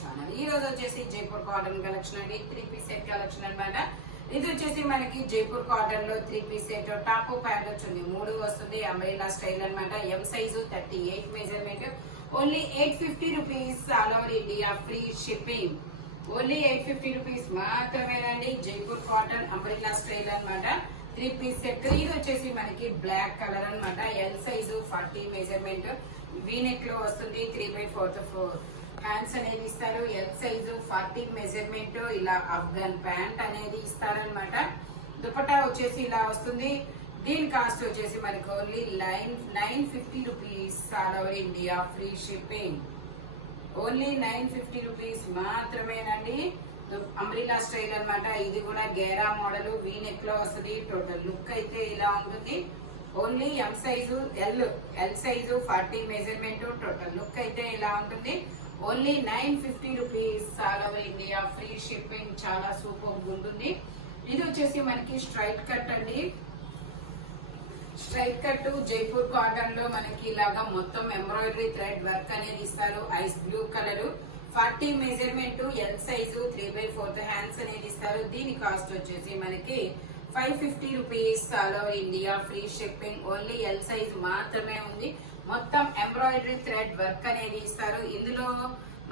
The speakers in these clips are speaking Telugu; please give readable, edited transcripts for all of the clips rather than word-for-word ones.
ఛానల్. ఈ రోజు వచ్చేసి జైపూర్ కాటన్ కలెక్షన్ అండి, 3 పీస్ సెట్ కలెక్షన్ అన్నమాట. ఇది వచ్చేసి మనకి జైపూర్ కాటన్ లో 3 పీస్ సెట్, టాప్ ప్యాంట్ వచ్చింది 3 వస్తుంది, అంబ్రెల్లా స్టైల్ అన్నమాట. M size 38 measurement, only 850 rupees, all over India free shipping. Only 850 rupees మాత్రమేనండి. జైపూర్ కాటన్ అంబ్రెల్లా స్టైల్ అన్నమాట. 3 పీస్ సెట్. ఇది వచ్చేసి మనకి బ్లాక్ కలర్ అన్నమాట. L size 40 measurement, V neck లో వస్తుంది. 3/4 హ్యాండ్స్ అనేది ఇస్తారు. ఎల్ సైజు 40 మెజర్మెంట్, ఇలా అఫ్ఘన్ ప్యాంట్ అనేది ఇస్తారనమాట. దుపట్టా వచ్చేసి ఇలా వస్తుంది. దీని కాస్ట్ వచ్చేసి మనకి only 950 rupees, all over India free shipping. Only 950 rupees మాత్రమేనండి. అంబ్రిల్లా స్టైల్ అన్నమాట. ఇది కూడా గేరా మోడల్, వీ నెక్ లో వస్తుంది. టోటల్ లుక్ అయితే ఇలా ఉంటుంది. Only M size, L size 40 measurement, total look అయితే ఇలా ఉంటుంది. Only 950 rupees, all over India free shipping. చాలా సూపర్ ఉంటుంది. ఇది వచ్చేసి మనకి స్ట్రైట్ కట్ అండి. స్ట్రైట్ కట్ జైపూర్ కాటన్ లో మనకి ఇలాగా మొత్తం ఎంబ్రాయిడరీ థ్రెడ్ వర్క్ అనేది ఇస్తారు. Ice blue colour, 40 measurement, L size 3/4 hands అనేది ఇస్తారు. దీని కాస్ట్ వచ్చేసి మనకి 550 rupees, all over India free shipping. Only L size మాత్రమే ఉంది. మొత్తం ఎంబ్రాయిడరీ థ్రెడ్ వర్క్ అనేది ఇస్తారు. ఇందులో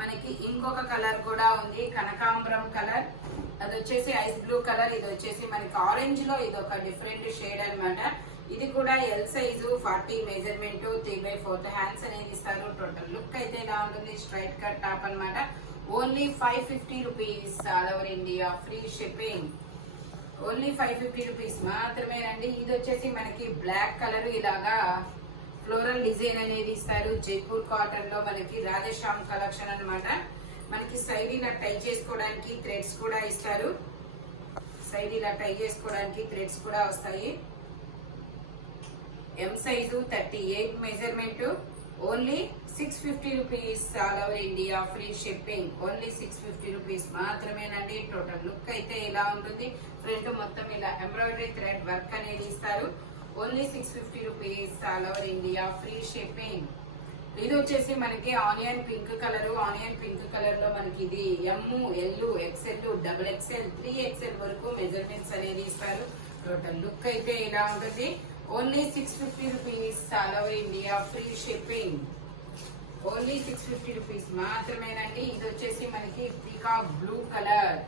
మనకి ఇంకొక కలర్ కూడా ఉంది, కనకాంబరం కలర్. అది వచ్చేసి ఐస్ బ్లూ కలర్. ఇది వచ్చేసి మనకి ఆరెంజ్ లో ఇది ఒక డిఫరెంట్ షేడ్ అన్నమాట. ఇది కూడా ఎల్ సైజు 40 మెజర్మెంట్, 3/4 హ్యాండ్స్ అనేది ఇస్తారు. టోటల్ లుక్ అయితే ఇలా ఉంటుంది. స్ట్రైట్ కట్ టాప్ అన్నమాట. Only 550 rupees, all over India free shipping. Only 550 rupees మాత్రమేనండి. ఇది వచ్చేసి మనకి బ్లాక్ కలర్, ఇలాగా ఫ్లోరల్ డిజైన్ అనేది ఇస్తారు. జైపూర్ కాటన్ లో మనకి రాధేశ్యామ్ కలెక్షన్ అన్నమాట. మనకి సైడ్ ఇలా టై చేసుకోవడానికి థ్రెడ్స్ కూడా ఇస్తారు. సైడ్ ఇలా టై చేసుకోవడానికి థ్రెడ్స్ కూడా వస్తాయి. M size 38 measurement, only 650 rupees, all over India free shipping. Only 650 rupees మాత్రమేనండి. టోటల్ లుక్ అయితే ఇలా ఉంటుంది. ఫ్రంట్ మొత్తం ఇలా ఎంబ్రాయిడరీ థ్రెడ్ వర్క్ అనేది ఇస్తారు. Only 650 rupees, all over India free shipping. ఇది వచ్చేసి మనకి onion pink colour. Onion pink colour లో మనకి ఇది ఎమ్, ఎల్, ఎక్స్ఎల్, XXL, 3XL వరకు మెజర్మెంట్స్ అనేది ఇస్తారు. టోటల్ లుక్ అయితే ఇలా ఉంటుంది. Only 650 rupees, all over India free shipping. Only 650 rupees మాత్రమేనండి. ఇది వచ్చేసి మనకి పీకాక్ బ్లూ కలర్.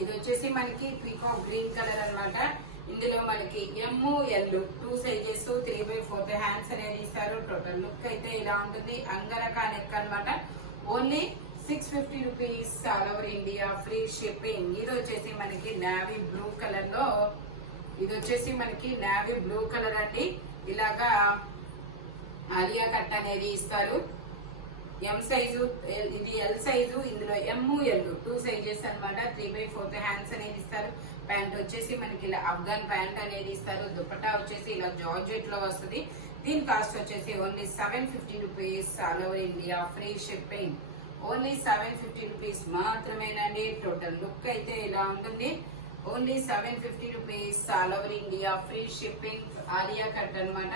ఇది వచ్చేసి మనకి పీకాక్ గ్రీన్ కలర్ అన్నమాట. ఇందులో మనకి ఎమ్, ఎల్ 2 సైజెస్, 3/4 హ్యాండ్స్ అనేది ఇస్తారు. టోటల్ లుక్ అయితే ఇలా ఉంటుంది. అంగరకా నెక్ అన్నమాట. Only 650 rupees, all over India free shipping. ఇది వచ్చేసి మనకి నావీ బ్లూ కలర్ లో, ఇది వచ్చేసి మనకి నావీ బ్లూ కలర్ అండి. ఇలాగా ఆలియా కట్ అనేది ఇస్తారు. ఎం సైజు, ఇది ఎల్ సైజు. ఇందులో ఎమ్, ఎల్ 2 సైజెస్ అన్నమాట. 3/4 హ్యాండ్స్ అనేది ఇస్తారు. ప్యాంట్ వచ్చేసి మనకి ఇలా అఫ్ఘన్ ప్యాంట్ అనేది ఇస్తారు. దుపట్టా వచ్చేసి ఇలా జార్జెట్ లో వస్తుంది. దీని కాస్ట్ వచ్చేసి only 750 rupees, all over India free shipping. Only 750 rupees మాత్రమేనండి. టోటల్ లుక్ అయితే ఇలా ఉంటుంది. Only 750 rupees, all over India free shipping. Alia cut అన్నమాట.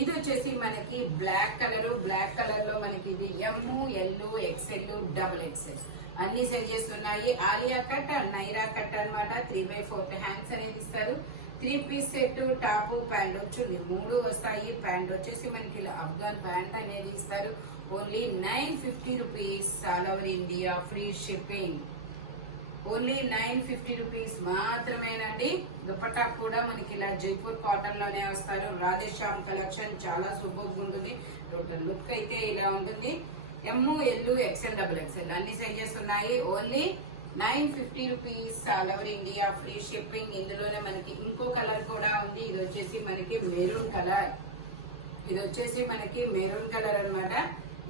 ఇది వచ్చేసి మనకి బ్లాక్ కలర్. బ్లాక్ కలర్ లో మనకి ఇది ఎమ్, ఎల్, XL, XXL అన్ని సైజెస్ ఉన్నాయి. ఆలియా కట్, నైరా కట్ అన్నమాట. 3/4 హ్యాండ్స్ అనేది ఇస్తారు. 3 పీస్ సెట్, టాప్ ప్యాంట్ వచ్చి 3 వస్తాయి. ప్యాంట్ వచ్చేసి మనకి ఇలా అఫ్ఘన్ ప్యాంట్ అనేది ఇస్తారు. Only 950 rupees, all over India free shipping. Only 950 rupees మాత్రమేనండి. దుపట్టా కూడా మనకి ఇలా జైపూర్ కాటన్ లోనే వస్తారు. రాధేశ్యామ్ కలెక్షన్ చాలా సూపర్ ఉంటుంది. టోటల్ లుక్ అయితే ఇలా ఉంటుంది. ఎమ్, ఎల్, XL, XXL అన్ని సైజెస్ ఉన్నాయి. Only 950 rupees, all over India free shipping. ఇందులోనే మనకి ఇంకో కలర్ కూడా ఉంది. ఇది వచ్చేసి మనకి మెరూన్ కలర్. ఇది వచ్చేసి మనకి మెరూన్ కలర్ అన్నమాట.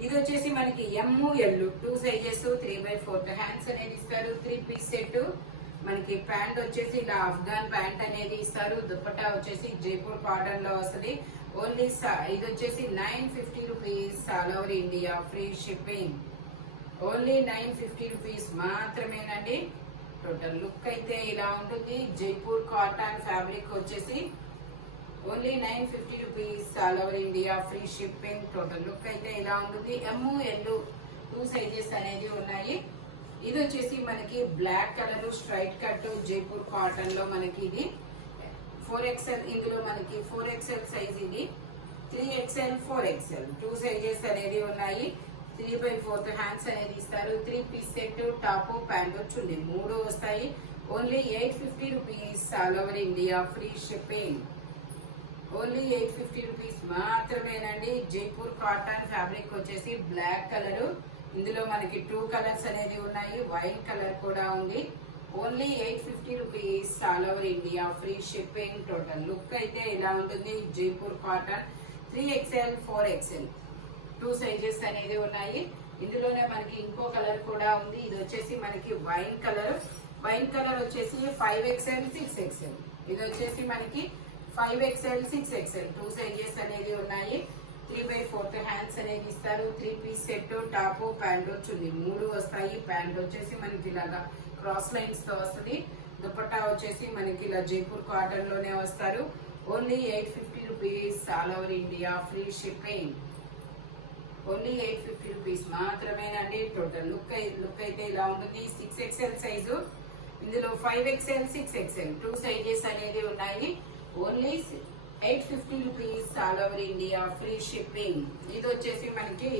ఇది వచ్చేసి మనకి ఎమ్, ఎల్ 2 సైజెస్, 3/4 హ్యాండ్స్ అనేది ఇస్తారు. 3 పీస్ సెట్. మనకి ప్యాంట్ వచ్చేసి ఇలా అఫ్ఘన్ ప్యాంట్ అనేది ఇస్తారు. దుపట్టా వచ్చేసి జైపూర్ కాటన్ లో వస్తుంది. ఓన్లీ ఇది వచ్చేసి 950 rupees, all over India free shipping. Only 950 rupees మాత్రమేనండి. టోటల్ లుక్ అయితే ఇలా ఉంటుంది. జైపూర్ కాటన్ ఫ్యాబ్రిక్ వచ్చేసి only 950 rupees, all over India free shipping. Total look అయితే ఇలా ఉంటుంది. ఎమ్, ఎల్ 2 సైజెస్ అనేది ఉన్నాయి. ఇది వచ్చేసి మనకి black colour straight cut Jaipur cotton లో మనకి ఇది 4XL. ఇందులో మనకి 4XL సైజ్, ఇది 3XL 4XL 2 సైజెస్ అనేది ఉన్నాయి. 3/4 హ్యాండ్స్ అనేది ఇస్తారు. 3 piece set, top pant chunni 3 వస్తాయి. Only 850 rupees, all over India free shipping. Only 850 rupees మాత్రమేనండి. జైపూర్ కాటన్ ఫ్యాబ్రిక్ వచ్చేసి బ్లాక్ కలర్. ఇందులో మనకి 2 కలర్స్ అనేది ఉన్నాయి, వైట్ కలర్ కూడా ఉంది. Only 850 rupees, all over India free shipping. Total look అయితే ఇలా ఉంటుంది. Jaipur cotton 3XL 4XL 2 sizes అనేది ఉన్నాయి. ఇందులోనే మనకి ఇంకో కలర్ కూడా ఉంది. ఇది వచ్చేసి మనకి వైన్ కలర్. వైన్ కలర్ వచ్చేసి 5XL 6XL. ఇది వచ్చేసి మనకి 5XL 6XL 2 సైజెస్ అనేది ఉన్నాయి. 3/4 హ్యాండ్స్ అనేది ఇస్తారు. 3 piece set, top pant chunni 3 వస్తాయి. ప్యాంట్ వచ్చేసి మనకి ఇలాగా క్రాస్ లైన్స్ తో వస్తుంది. దుపట్టా వచ్చేసి మనకి ఇలా జైపూర్ కాటన్ లోనే వస్తారు. Only 850 rupees, all over India free shipping. Only 850 rupees మాత్రమేనండి. టోటల్ లుక్ అయితే ఇలా ఉంటుంది. 6XL size. ఇందులో 5XL 6XL 2 సైజెస్ అనేది ఉన్నాయి. Only 850 rupees, all over India free shipping. ఇది వచ్చేసి మనకి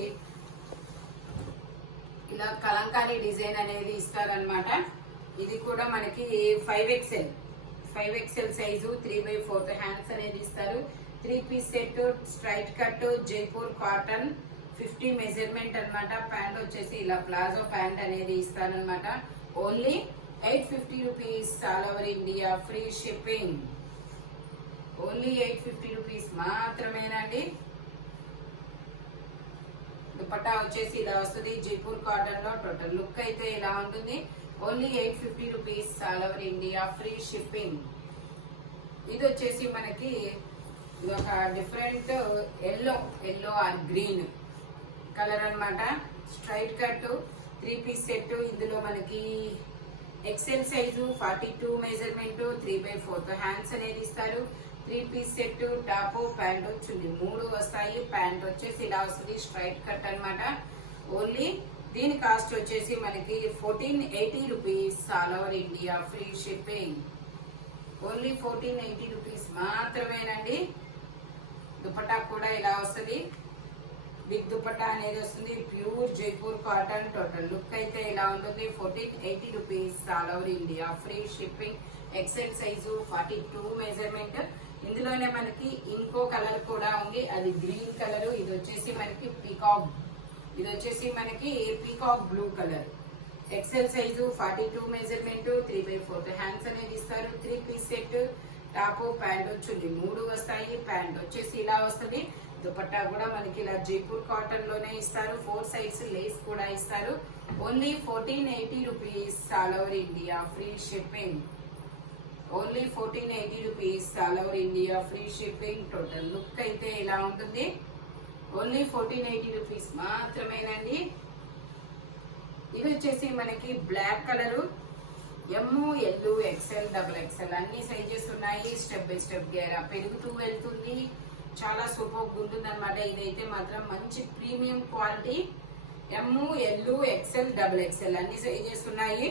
ఇలా కలంకారీ డిజైన్ అనేది ఇస్తారనమాట. ఇది కూడా మనకి 5XL సైజు. 3/4 హ్యాండ్స్ అనేది ఇస్తారు. 3 piece set, straight cut Jaipur cotton 50 measurement అనమాట. ప్యాంట్ వచ్చేసి ఇలా ప్లాజో ప్యాంట్ అనేది ఇస్తారనమాట. Only 850 rupees, all over India free shipping. Only 850 rupees మాత్రమేనండి. దుపట్టా వచ్చేసి ఇలా వస్తుంది జైపూర్ కాటన్ లో. టోటల్ లుక్ అయితే ఇలా ఉంటుంది. Only 850 rupees, all over India free shipping. ఇది వచ్చేసి మనకి ఒక different yellow or green colour అన్నమాట. Straight cut 3 piece set. ఇందులో మనకి XL సైజు, 42 మెజర్మెంట్, 3/4 హ్యాండ్స్ అనేది ఇస్తారు. 3 piece set, top pant chunni 3 వస్తాయి. ప్యాంట్ వచ్చేసి ఇలా వస్తుంది, స్ట్రైట్ కట్ అన్నమాట. ఓన్లీ దీని కాస్ట్ వచ్చేసి మనకి 1480 rupees, all over India free shipping. Only 1480 rupees మాత్రమేనండి. దుపట్టా కూడా ఇలా వస్తుంది, బిగ్ దుపట్టా అనేది వస్తుంది. Pure Jaipur cotton. Total look అయితే ఇలా ఉంటుంది. 1480 rupees, all over India free shipping. XL size, 42 measurement. ఇందులోనే మనకి ఇంకో కలర్ కూడా ఉంది, అది గ్రీన్ కలర్. ఇది వచ్చేసి మనకి peacock blue colour. XL size, 42 measurement, 3/4 hands అనేది ఇస్తారు. 3 piece set, top pant chunni 3 వస్తాయి. ప్యాంట్ వచ్చేసి ఇలా వస్తుంది. దుపట్టా కూడా మనకి ఇలా జైపూర్ కాటన్ లోనే ఇస్తారు. 4 సైడ్స్ లేస్ కూడా ఇస్తారు. Only 1480 rupees, all over India free shipping. Only 1480 rupees, all over India free shipping. Total look అయితే ఇలా ఉంటుంది. ఓన్లీ 1480 రూపీస్ మాత్రమేనండి. ఇది వచ్చేసి మనకి black colour. ML XL XXL అన్ని సైజెస్ ఉన్నాయి. స్టెప్ బై స్టెప్ గేరా పెరుగుతూ వెళ్తుంది. చాలా సూపర్ ఉంటుంది అనమాట. ఇదైతే మాత్రం మంచి premium quality. ML XL XXL అన్ని సైజెస్ ఉన్నాయి.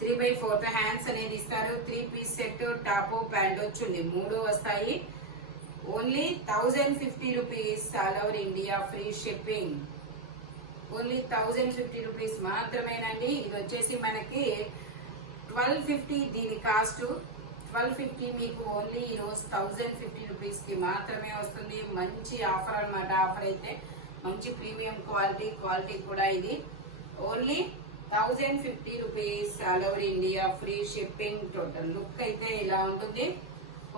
3/4 హ్యాండ్స్ అనేది ఇస్తారు. 3 piece set, top pant chunni 3 వస్తాయి. Only 1050 rupees, all over India free shipping. Only 1050 rupees మాత్రమేనండి. ఇది వచ్చేసి మనకి 1250 దీని కాస్ట్. 1250 మీకు ఓన్లీ ఈరోజు 1050 రూపీస్ కి మాత్రమే వస్తుంది. మంచి ఆఫర్ అనమాట. ఆఫర్ అయితే మంచి ప్రీమియం క్వాలిటీ కూడా ఇది. Only 1050 rupees, all over India free shipping. Total look అయితే ఇలా ఉంటుంది.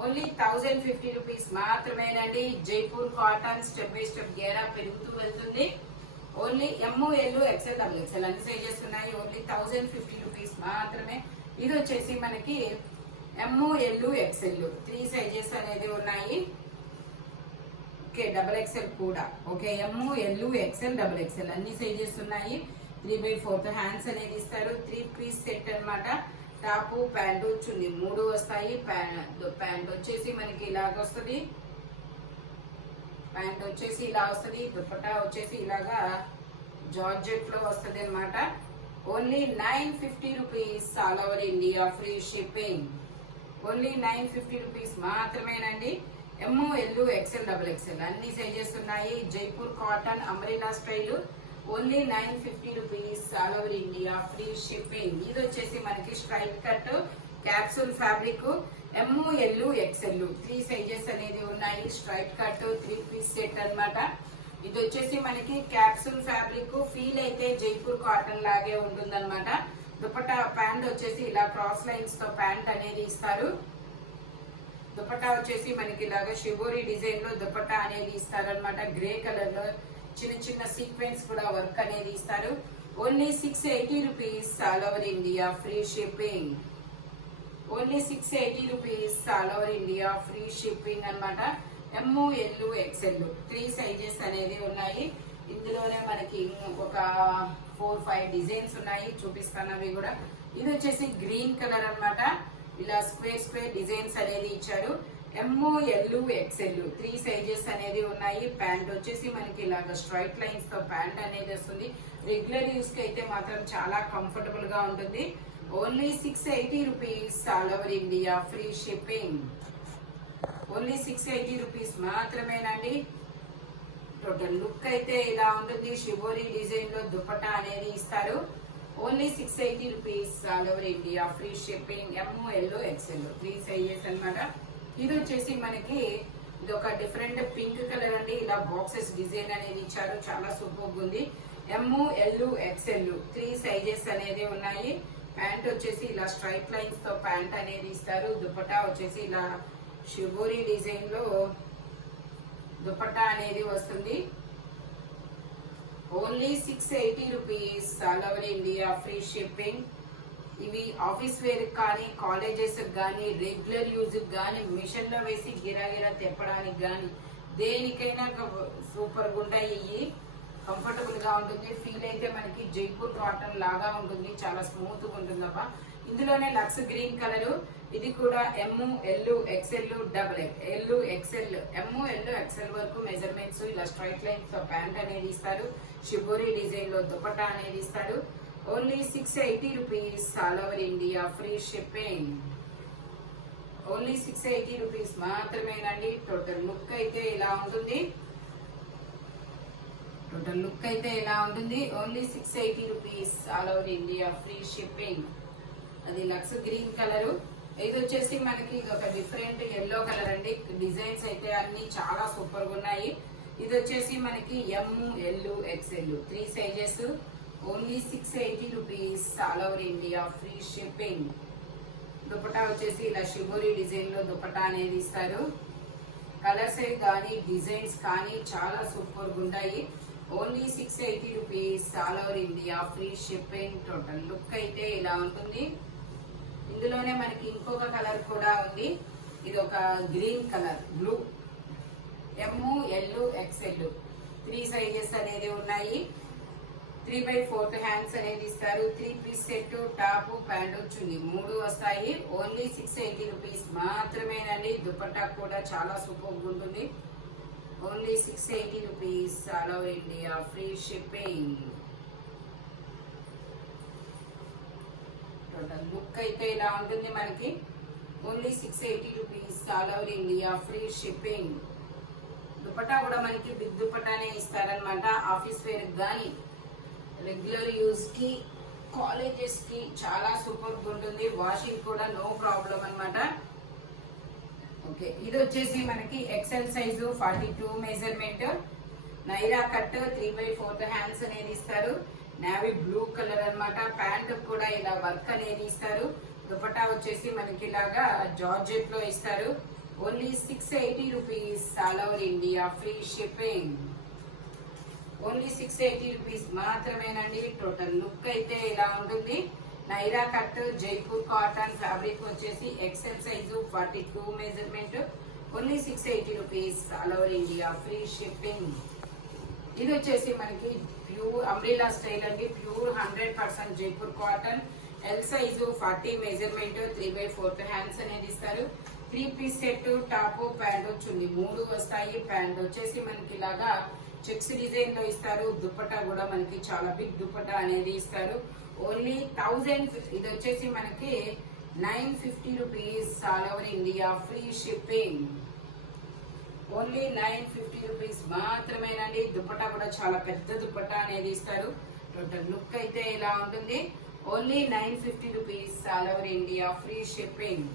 ఓన్లీ 1050 రూపీస్ మాత్రమేనండి. Jaipur cotton step by step గేరా పెరుగుతూ వెళ్తుంది. ఓన్లీ ML XL XXL అన్ని సైజెస్ ఉన్నాయి. ఓన్లీ 1050 రూపీస్ మాత్రమే. ఇది వచ్చేసి మనకి ML XL 3 సైజెస్ అనేది ఉన్నాయి. ఓకే, XXL కూడా. ఓకే, ML XL XXL అన్ని సైజెస్ ఉన్నాయి. 3/4 హ్యాండ్స్ అనేది ఇస్తారు. 3 పీస్ సెట్ అన్నమాట. టాప్ ప్యాంటు చున్నీ 3 వస్తాయి. ప్యాంట్ వచ్చేసి మనకి ఇలాగ వస్తుంది. ప్యాంట్ వచ్చేసి ఇలా వస్తుంది. దుపట్టా వచ్చేసి ఇలాగా జార్జెట్ లో వస్తుంది అనమాట. Only 950 rupees all over India free shipping. Only 950 rupees మాత్రమేనండి. M, L, XL, double XL అన్ని సైజెస్ ఉన్నాయి. Jaipur cotton umbrella style only 950 rupees all over India free shipping. ఇది వచ్చేసి మనకి straight cut capsule fabric M, L, XL 3 sizes అనేది ఉన్నాయి. స్ట్రైట్ కట్ 3 పీస్ సెట్ అన్నమాట. ఇది వచ్చేసి మనకి క్యాప్సూల్ ఫ్యాబ్రిక్ ఫీల్ అయితే జైపూర్ కాటన్ లాగే ఉంటుందన్నమాట. దుపట్టా ప్యాంట్ వచ్చేసి ఇలా క్రాస్ లైన్స్ తో ప్యాంట్ అనేది ఇస్తారు. దుపట్టా వచ్చేసి మనకి ఇలాగా షిబోరి డిజైన్ లో దుపట్టా అనేది ఇస్తారనమాట. గ్రే కలర్ లో చిన్న చిన్న సీక్వెన్స్ కూడా వర్క్ అనేది ఇస్తారు. Only 680 rupees all over India free shipping. Only 680 rupees all over India free shipping అనమాట. ఎమ్, ఎల్, ఎక్సెల్ 3 సైజెస్ అనేది ఉన్నాయి. ఇందులోనే మనకి ఒక 4-5 డిజైన్స్ ఉన్నాయి, చూపిస్తాను అవి కూడా. ఇది వచ్చేసి గ్రీన్ కలర్ అన్నమాట. ఇలా స్క్వేర్ స్క్వేర్ డిజైన్స్ అనేది ఇచ్చారు. ఎమ్, ఎల్, ఎక్సెల్ 3 సైజెస్ అనేది ఉన్నాయి. ప్యాంట్ వచ్చేసి మనకి ఇలాగ స్ట్రైట్ లైన్స్ తో ప్యాంట్ అనేది వస్తుంది. రెగ్యులర్ యూస్ కి అయితే మాత్రం చాలా కంఫర్టబుల్ గా ఉంటుంది. Only 680 rupees all over India free shipping. Only 680 rupees మాత్రమేనండి. టోటల్ లుక్ అయితే ఇలా ఉంటుంది. షిబోరి డిజైన్ లో దుపట్టా అనేది ఇస్తారు. Only 680 rupees all over India free shipping. M, L, XL 3 sizes అన్నమాట. ఇది వచ్చేసి మనకి ఇది ఒక డిఫరెంట్ పింక్ కలర్ అండి. ఇలా బాక్సెస్ డిజైన్ అనేది ఇచ్చారు, చాలా సూపర్ ఉంది. ఎమ్, ఎల్, ఎక్సెల్ 3 సైజెస్ అనేది ఉన్నాయి. ప్యాంట్ వచ్చేసి ఇలా స్ట్రైట్ లైన్స్ తో ప్యాంట్ అనేది ఇస్తారు. దుపట్టా వచ్చేసి ఇలా షిబోరి డిజైన్ లో దుపట్టా అనేది వస్తుంది. Only 680 rupees all over India free shipping. ఇవి ఆఫీస్ వేర్ కానీ, కాలేజెస్ కానీ, రెగ్యులర్ యూజ్ కానీ, మిషన్ లో వేసి గిరాగిరా తెప్పడానికి కానీ దేనికైనా సూపర్ గా ఉంటాయి. ఇవి కంఫర్టబుల్ గా ఉంటుంది. ఫీల్ అయితే మనకి జైపూర్ కాటన్ లాగా ఉంటుంది, చాలా స్మూత్ గా ఉంటుందబ్బా. ఇందులోనే లక్స్ గ్రీన్ కలర్. ఇది కూడా M, L, XL, double L, XL M, L, XL వరకు మెజర్మెంట్స్. ఇలా స్ట్రైట్ లైన్స్ తో ప్యాంట్ అనేది ఇస్తారు. షిబోరి డిజైన్ లో దుపట్టా అనేది ఇస్తారు. Only 680 rupees all over India free shipping. Only 680 rupees మాత్రమేనండి. టోటల్ లుక్ అయితే ఇలా ఉంటుంది. టోటల్ లుక్ అయితే ఇలా ఉంటుంది. Only 680 rupees all over India free shipping. అది లక్స్ గ్రీన్ కలర్. ఇది వచ్చేసి మనకి ఒక డిఫరెంట్ ఎల్లో కలర్ అండి. డిజైన్స్ అయితే అన్ని చాలా సూపర్ గా ఉన్నాయి. ఇది వచ్చేసి మనకి M, L, XL 3 sizes. Only 680 rupees all over India free shipping. Dupatta వచ్చేసి ఇలా షిబోరి డిజైన్ లో దుపట్టా అనేది ఇస్తారు. కలర్స్ కానీ, డిజైన్స్ కానీ చాలా సూపర్ గా ఉంటాయి. Only 680 rupees all over India free shipping. Total look అయితే ఇలా ఉంటుంది. ఇందులోనే మనకి ఇంకొక కలర్ కూడా ఉంది. ఇది ఒక గ్రీన్ కలర్, బ్లూ. ఎమ్, ఎల్, ఎక్సెల్ 3 సైజెస్ అనేది ఉన్నాయి. 3/4 హ్యాండ్స్ అనేది ఇస్తారు. 3 piece set, top, pant, chunni 3 వస్తాయి. ఓన్లీ 680 రూపీస్ మాత్రమేనండి. దుపట్టా కూడా చాలా సూపర్ ఉంటుంది. Only 680 rupees all over India free shipping. Total look అయితే ఇలా ఉంటుంది మనకి. Only 680 rupees all over India free shipping. Dupatta కూడా మనకి బిగ్ దుపట్టానే ఇస్తారనమాట. ఆఫీస్ వేర్ కానీ, రెగ్యులర్ యూజ్ కి, కాలేజెస్ కి చాలా సూపర్ గా ఉంటుంది. వాషింగ్ కూడా నో ప్రాబ్లం అనమాట. ఓకే, ఇది వచ్చేసి మనకి XL size 42 measurement. Naira cut 3/4 hands అనేది ఇస్తారు. నేవీ బ్లూ కలర్ అన్నమాట. ప్యాంట్ కూడా ఇలా వర్క్ అనేది ఇస్తారు. దుపట్టా వచ్చేసి మనకి ఇలాగా జార్జెట్ లో ఇస్తారు. Only 680 rupees all over India free shipping. Only 680 rupees మాత్రమేనండి. టోటల్ లుక్ అయితే ఇలా ఉంటుంది. Naira cut Jaipur cotton fabric వచ్చేసి XL size 42 measurement. Only 680 rupees all over India free shipping. ఇది వచ్చేసి మనకి ప్యూర్ అంబ్రెల్లా స్టైల్ అండి. Pure 100% Jaipur cotton. L size 40 measurement. 3/4 hands అనేది ఇస్తారు. 3 piece set, top, pant, chunni 3 వస్తాయి. ప్యాంట్ వచ్చేసి మనకి ఇలాగా చెక్స్ డిజైన్ లో ఇస్తారు. దుపట్టా కూడా మనకి చాలా బిగ్ దుపట్టా అనేది ఇస్తారు. ఓన్లీ 1000. ఇది వచ్చేసి మనకి 950 rupees all over India free shipping. Only 950 rupees మాత్రమేనండి. దుపట్టా కూడా చాలా పెద్ద దుపట్టా అనేది ఇస్తారు. టోటల్ లుక్ అయితే ఇలా ఉంటుంది. Only 950 rupees all over India free shipping.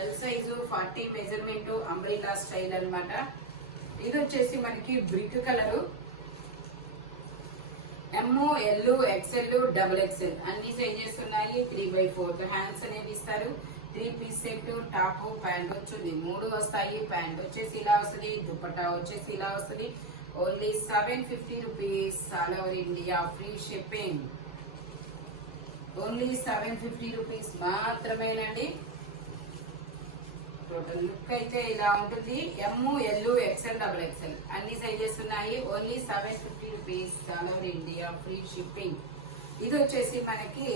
L size 40 measurement umbrella style అన్నమాట. ఇది వచ్చేసి మనకి బ్రిక్ కలరు. ఎమ్, ఎల్, ఎక్స్ఎల్, డబుల్ ఎక్స్ఎల్ అన్ని సైజెస్ ఉన్నాయి. 3/4 హ్యాండ్స్ అనేది ఇస్తారు. 3 పీస్ సెట్, టాప్, ప్యాంట్ వచ్చింది 3 వస్తాయి. ప్యాంట్ వచ్చేసి ఇలా వస్తుంది, దుపట్టా వచ్చేసి ఇలా వస్తుంది. Only 750 rupees all over India free shipping. Only 750 rupees మాత్రమేనండి. టోటల్ లుక్ అయితే ఇలా ఉంటుంది. M, L, XL, double XL అన్ని సైజెస్ ఉన్నాయి. Only 750 rupees all over India free shipping. ఇది వచ్చేసి మనకి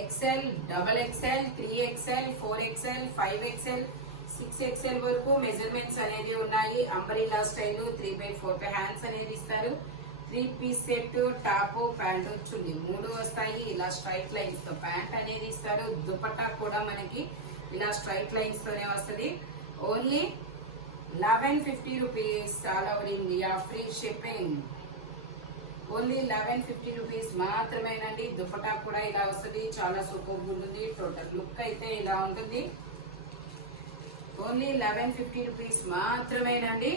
XL, double XL, 3XL, 4XL, 5XL, 6XL వరకు మెజర్మెంట్స్ అనేది ఉన్నాయి. అంబ్రెల్లా స్టైల్ 3/4 హ్యాండ్స్ అనేది ఇస్తారు. 3 పీస్ సెట్, టాప్, ప్యాంట్ వచ్చింది 3 వస్తాయి. ఇలా స్ట్రైట్ లైన్స్ తో ప్యాంట్ అనేది ఇస్తారు. దుపట్టా కూడా మనకి ఇలా స్ట్రైట్ లైన్స్ తోనే వస్తుంది. Only 1150 rupees all over India free shipping. Only 1150 rupees మాత్రమేనండి. దుపట్టా కూడా ఇలా వస్తుంది, చాలా సూపర్ ఉంటుంది. టోటల్ లుక్ అయితే ఇలా ఉంటుంది. ఓన్లీ 1150 రూపీస్ మాత్రమేనండి.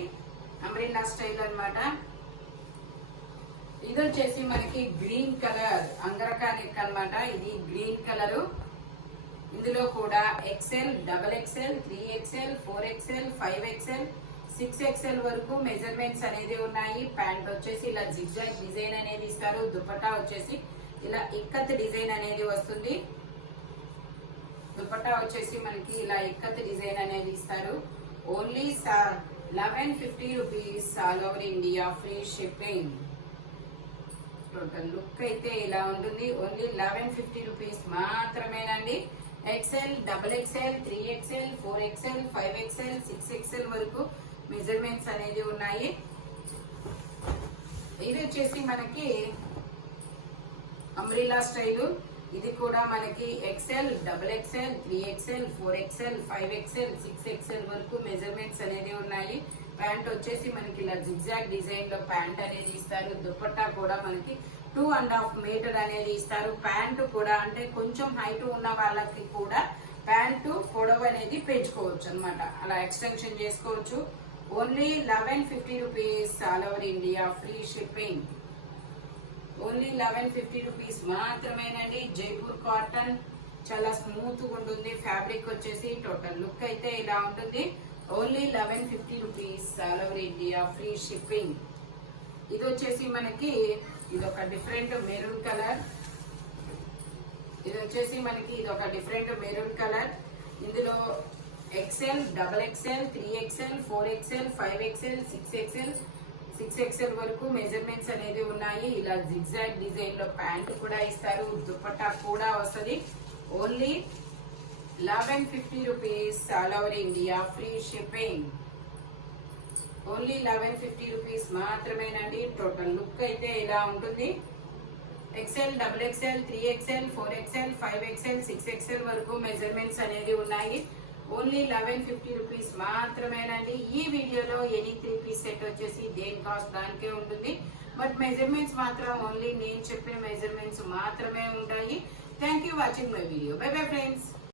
అంబ్రెల్లా స్టైల్ అన్నమాట. ఇది వచ్చేసి మనకి గ్రీన్ కలర్ అంగరకా నెక్ అన్నమాట. ఇది గ్రీన్ కలరు. ఇందులో కూడా XL, double XL, 3XL, 4XL, 5XL, 6XL వరకు మెజర్మెంట్స్ అనేది ఉన్నాయి. ప్యాంట్ వచ్చేసి ఇలా జిగ్జాగ్ డిజైన్ అనేది ఇస్తారు. దుపట్టా వచ్చేసి ఇలా ఇక్కత్ డిజైన్ అనేది వస్తుంది. దుపట్టా వచ్చేసి మనకి ఇలా ఇక్కత్ డిజైన్ అనేది ఇస్తారు. Only 1150 rupees all over India free shipping. Total look అయితే ఇలా ఉంటుంది. ఓన్లీ 1150 రూపీస్ మాత్రమేనండి. XL, double XL, 3XL, 4XL, 5XL, 6XL వరకు మెజర్మెంట్స్ అనేది ఉన్నాయి. ఇది వచ్చేసి మనకి అంబ్రెల్లా స్టైల్. ఇది కూడా మనకి XL, double XL, 3XL, 4XL, 5XL, 6XL వరకు మెజర్మెంట్స్ అనేది ఉన్నాయి. ప్యాంట్ వచ్చేసి మనకి ఇలా జిగ్జాగ్ డిజైన్ లో ప్యాంట్ అనేది ఇస్తారు. దుపట్టా కూడా మనకి 2.5 మీటర్ అనేది ఇస్తారు. ప్యాంటు కూడా అంటే కొంచెం హైట్ ఉన్న వాళ్ళకి కూడా ప్యాంటు పొడవు అనేది పెంచుకోవచ్చు అనమాట. అలా ఎక్స్టెన్షన్ చేసుకోవచ్చు. Only 1150 rupees all over India free shipping. Only 1150 rupees మాత్రమేనండి. జైపూర్ కాటన్ చాలా స్మూత్ ఉంటుంది. ఫ్యాబ్రిక్ వచ్చేసి టోటల్ లుక్ అయితే ఇలా ఉంటుంది. Only 1150 rupees all over India free shipping. ఇది వచ్చేసి మనకి ఇదొక డిఫరెంట్ మెరూన్ కలర్. ఇది వచ్చేసి మనకి ఇదొక డిఫరెంట్ మెరూన్ కలర్. ఇందులో XL, double XL, 3XL, 4XL, 5XL, 6XL వరకు మెజర్మెంట్స్ అనేది ఉన్నాయి. ఇలా జిగ్జాగ్ డిజైన్ లో ప్యాంట్ కూడా ఇస్తారు. దుపట్టా కూడా వస్తుంది. Only 1150 rupees all over India free shipping. Only 1150 rupees మాత్రమేనండి. టోటల్ లుక్ అయితే ఇలా ఉంటుంది. XL, double XL, 3XL, 4XL, 5XL, 6XL వరకు మెజర్మెంట్స్ అనేది ఉన్నాయి. ఓన్లీ 1150 రూపీస్ మాత్రమేనండి. ఈ వీడియోలో ఎనీ 3 పీస్ సెట్ వచ్చేసి దేని కాస్ట్ దానికే ఉంటుంది. బట్ మెజర్మెంట్స్ మాత్రం ఓన్లీ నేను చెప్పిన మెజర్మెంట్స్ మాత్రమే ఉంటాయి. Thank you watching my video. By bye friends.